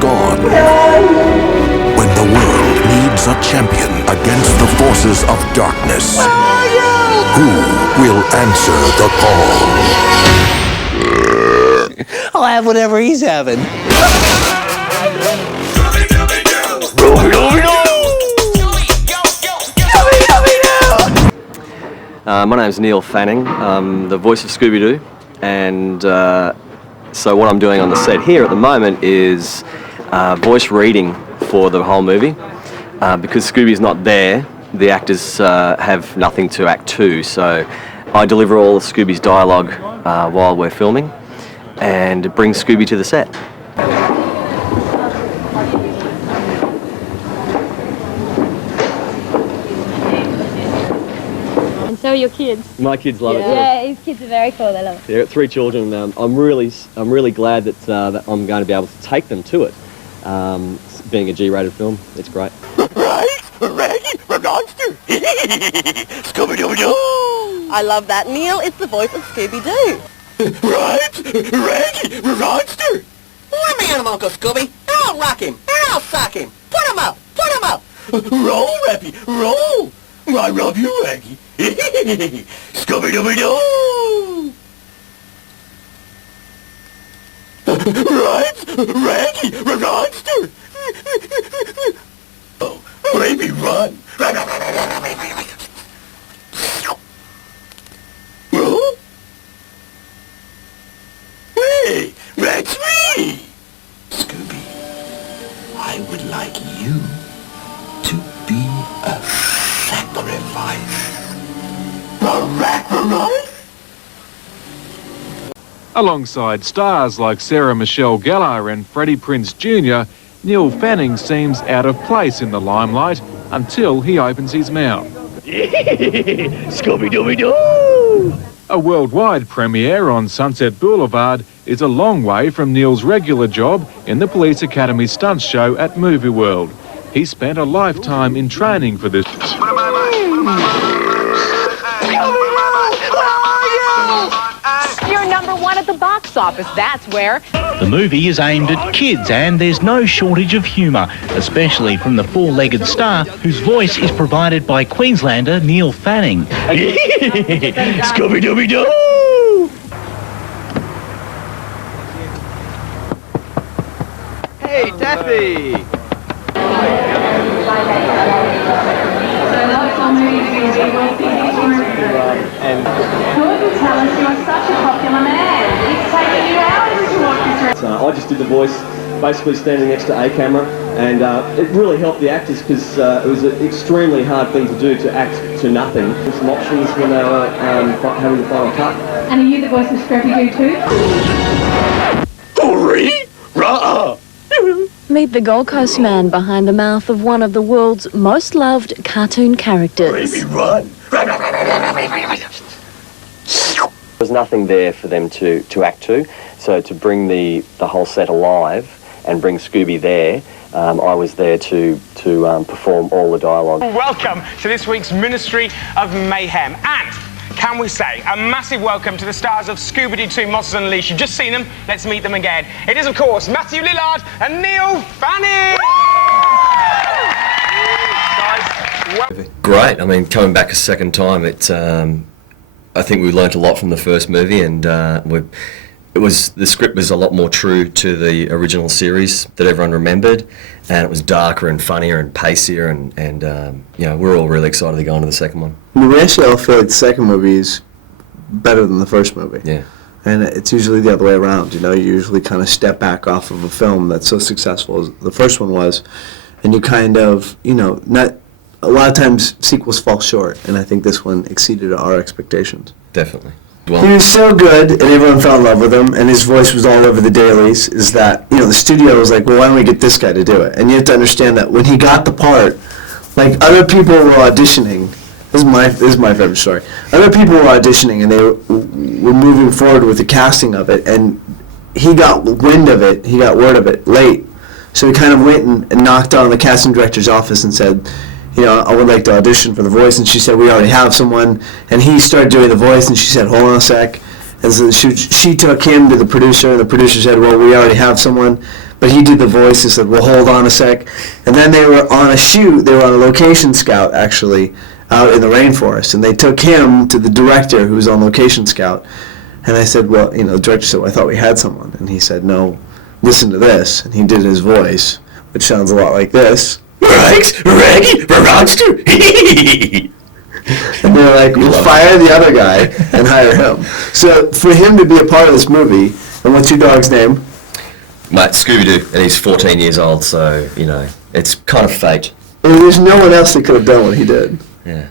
gone. When the world needs a champion against the forces of darkness, who will answer the call? I'll have whatever he's having. My name's Neil Fanning. I'm the voice of Scooby Doo, and so what I'm doing on the set here at the moment is voice reading for the whole movie. Because Scooby's not there, the actors have nothing to act to, so I deliver all of Scooby's dialogue while we're filming, and bring Scooby to the set. So are your kids? My kids love it. Yeah, his kids are very cool. They love it. They've got 3 children. I'm really glad that I'm going to be able to take them to it. Being a G-rated film, it's great. Right, Raggy, the monster. Scooby Doo. I love that. Neil is the voice of Scooby Doo. Right, Raggy, the monster. Let me at him, Uncle Scooby, and I'll rock him, and I'll sock him. Put him up, put him up. Roll, Rappy, roll. I love you, Raggy. Scooby Doo. Right, Raggy, the monster. Oh, maybe run. Oh? Hey, that's me. Scooby, I would like you to be a sacrifice. A sacrifice? Alongside stars like Sarah Michelle Gellar and Freddie Prinze Jr., Neil Fanning seems out of place in the limelight until he opens his mouth. Scooby-Dooby-Doo! A worldwide premiere on Sunset Boulevard is a long way from Neil's regular job in the Police Academy stunts show at Movie World. He spent a lifetime in training for this. You're #1 at the box office, that's where. The movie is aimed at kids and there's no shortage of humour, especially from the four-legged star whose voice is provided by Queenslander Neil Fanning. Scooby-Dooby-Doo! Hey, Daffy! I just did the voice, basically standing next to a camera, and it really helped the actors because it was an extremely hard thing to do, to act to nothing. There's some options when they were having the final cut. And are you the voice of Scooby Doo too? Hooray! Rah! Meet the Gold Coast man behind the mouth of one of the world's most loved cartoon characters. Baby, run! There's nothing there for them to act to, so to bring the whole set alive and bring Scooby there, I was there to perform all the dialogue. Welcome to this week's Ministry of Mayhem, and can we say a massive welcome to the stars of Scooby Doo 2 Monsters Unleashed. You've just seen them, let's meet them again. It is, of course, Matthew Lillard and Neil Fanning! Guys, Great. I mean, coming back a second time, I think we learnt a lot from the first movie, and the script was a lot more true to the original series that everyone remembered, and it was darker and funnier and pacier, and we're all really excited to go on to the second one. We actually all feel like the second movie is better than the first movie. Yeah. And it's usually the other way around, you usually kind of step back off of a film that's so successful as the first one was, and you kind of, not... A lot of times sequels fall short, and I think this one exceeded our expectations. Definitely. He was so good, and everyone fell in love with him, and his voice was all over the dailies, is that, the studio was like, well, why don't we get this guy to do it? And you have to understand that when he got the part, like, other people were auditioning. This is my favorite story. Other people were auditioning, and they were moving forward with the casting of it, and he got wind of it, he got word of it late. So he kind of went and knocked on the casting director's office and said, I would like to audition for the voice, and she said, we already have someone, and he started doing the voice, and she said, hold on a sec, And so she took him to the producer, and the producer said, well, we already have someone. But he did the voice. He said, well, hold on a sec. And then they were on a shoot. They were on a location scout, actually, out in the rainforest. And they took him to the director who was on location scout. And I said, well, the director said, well, I thought we had someone. And he said, no, listen to this. And he did his voice, which sounds a lot like this. Right, Raggy, monster. And they're like, we'll fire the other guy and hire him. So for him to be a part of this movie, and what's your dog's name? Mate, Scooby Doo, and he's 14 years old, so, it's kind of fate. Well, there's no one else that could have done what he did. Yeah.